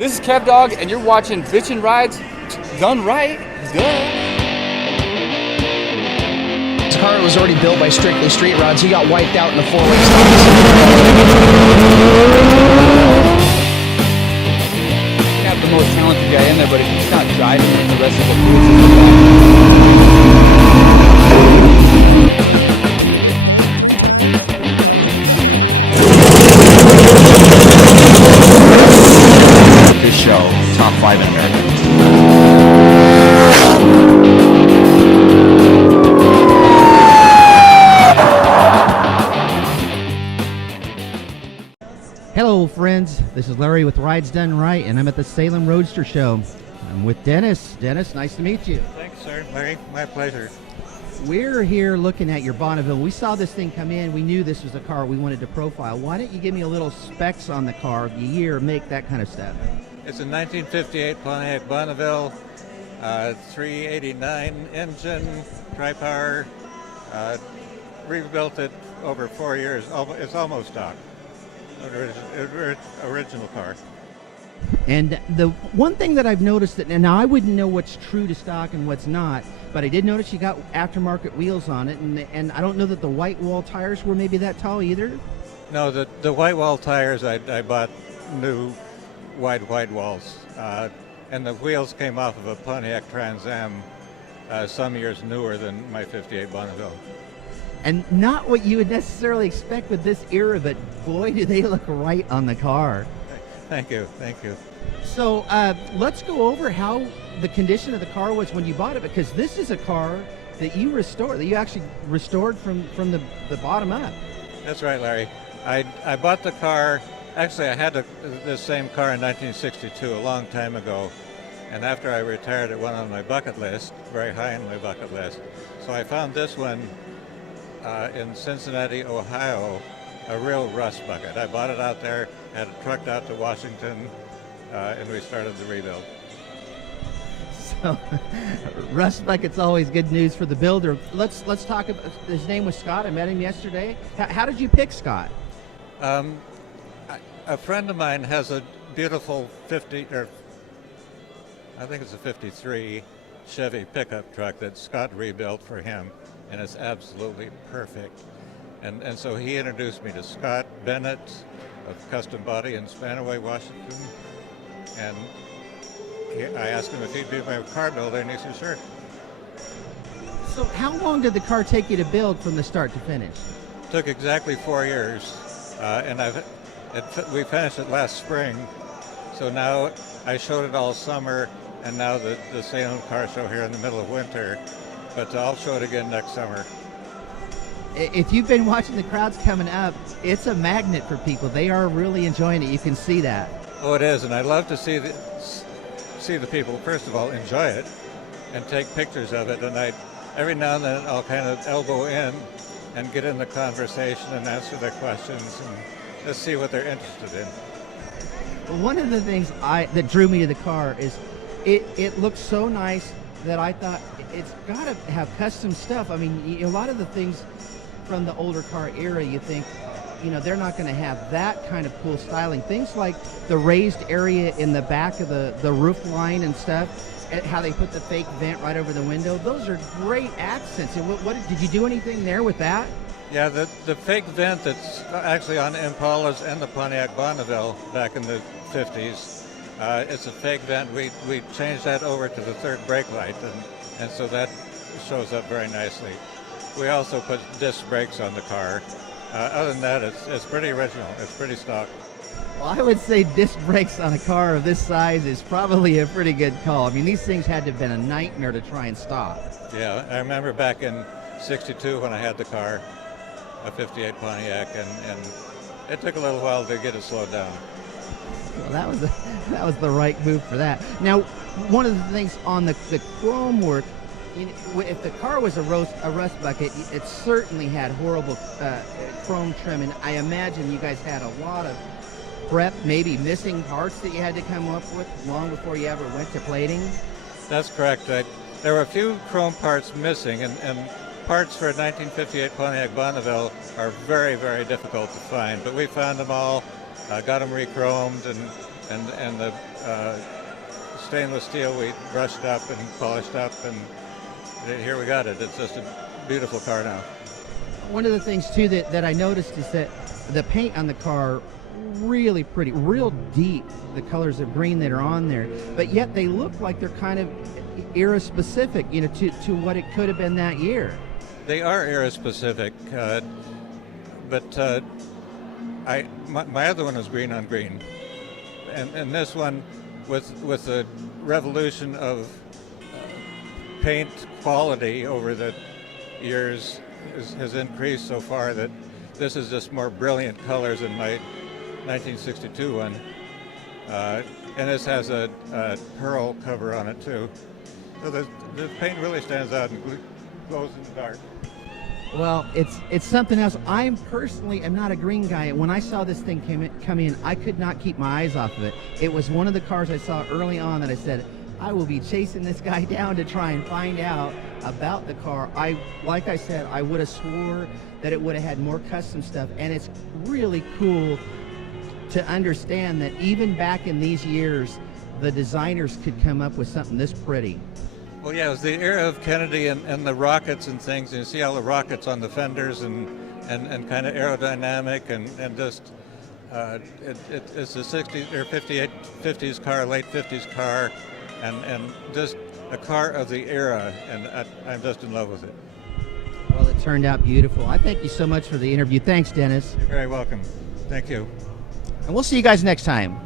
This is Kev Dog, and you're watching Bitchin' Rides Done Right. Duh. This car was already built by Strictly Street Rods. He got wiped out in the four-way You have the most talented guy in there, but if he's not driving with the rest of the crew, this show, top 5 in America. Hello friends, this is Larry with Rides Done Right, and I'm at the Salem Roadster Show. I'm with Dennis. Dennis, nice to meet you. Thanks, sir. Larry, my pleasure. We're here looking at your Bonneville. We saw this thing come in. We knew this was a car we wanted to profile. Why don't you give me a little specs on the car, the year, make, that kind of stuff? It's a 1958 Pontiac Bonneville, 389 engine, tri-power. Rebuilt it over 4 years. It's almost stock. Original car. And the one thing that I've noticed, that, and now I wouldn't know what's true to stock and what's not, but I did notice you got aftermarket wheels on it, and I don't know that the white wall tires were maybe that tall either. No, the white wall tires, I bought new wide walls. And the wheels came off of a Pontiac Trans Am, some years newer than my 58 Bonneville. And not what you would necessarily expect with this era, but boy, do they look right on the car. Thank you. So let's go over how the condition of the car was when you bought it, because this is a car that you restored, that you actually restored from the bottom up. That's right, Larry. I bought the car. Actually, I had this same car in 1962, a long time ago. And after I retired, it went on my bucket list, very high on my bucket list. So I found this one in Cincinnati, Ohio, a real rust bucket. I bought it out there, had it trucked out to Washington, and we started the rebuild. So, rust bucket's always good news for the builder. Let's talk about, his name was Scott. I met him yesterday. How did you pick Scott? A friend of mine has a beautiful I think it's a 53 Chevy pickup truck that Scott rebuilt for him, and it's absolutely perfect. And so he introduced me to Scott Bennett of Custom Body in Spanaway, Washington. And I asked him if he'd be my car builder, and he said, sure. So how long did the car take you to build from the start to finish? It took exactly 4 years, and we finished it last spring. So now I showed it all summer, and now the Salem Car Show here in the middle of winter. But I'll show it again next summer. If you've been watching the crowds coming up, it's a magnet for people. They are really enjoying it. You can see that. Oh, it is, and I love to see the people, first of all, enjoy it and take pictures of it. And every now and then I'll kind of elbow in and get in the conversation and answer their questions and just see what they're interested in. One of the things that drew me to the car is it looks so nice that I thought it's got to have custom stuff. I mean, a lot of the things from the older car era, you think, they're not going to have that kind of cool styling. Things like the raised area in the back of the roof line and stuff, and how they put the fake vent right over the window. Those are great accents. And what did you do anything there with that? Yeah, the fake vent that's actually on Impalas and the Pontiac Bonneville back in the 50s, it's a fake vent. We changed that over to the third brake light, and so that shows up very nicely. We also put disc brakes on the car. Other than that, it's pretty original. It's pretty stock. Well, I would say disc brakes on a car of this size is probably a pretty good call. I mean, these things had to have been a nightmare to try and stop. Yeah, I remember back in '62 when I had the car, a 58 Pontiac, and it took a little while to get it slowed down. Well, that was the right move for that. Now, one of the things on the chrome work, if the car was a rust bucket, it certainly had horrible chrome trim, and I imagine you guys had a lot of prep, maybe missing parts that you had to come up with long before you ever went to plating. That's correct. There were a few chrome parts missing, and parts for a 1958 Pontiac Bonneville are very, very difficult to find, but we found them all, got them re-chromed, and stainless steel we brushed up and polished up, and here we got it. It's just a beautiful car now. One of the things too that I noticed is that the paint on the car really pretty, real deep, the colors of green that are on there, but yet they look like they're kind of era specific, you know, to what it could have been that year. They are era specific, but my other one is green on green, and this one with the revolution of paint quality over the years has increased so far that this is just more brilliant colors than my 1962 one, and this has a pearl cover on it too. So the paint really stands out and glows in the dark. Well, it's something else. I personally am not a green guy. When I saw this thing come in, I could not keep my eyes off of it. It was one of the cars I saw early on that I said, I will be chasing this guy down to try and find out about the car. Like I said, I would have swore that it would have had more custom stuff, and it's really cool to understand that even back in these years, the designers could come up with something this pretty. Well, yeah, it was the era of Kennedy and the rockets and things. And you see all the rockets on the fenders and kind of aerodynamic and just it's a 60s or 50s car, late 50s car, and just a car of the era, and I'm just in love with it. Well, it turned out beautiful. I thank you so much for the interview. Thanks, Dennis. You're very welcome. Thank you. And we'll see you guys next time.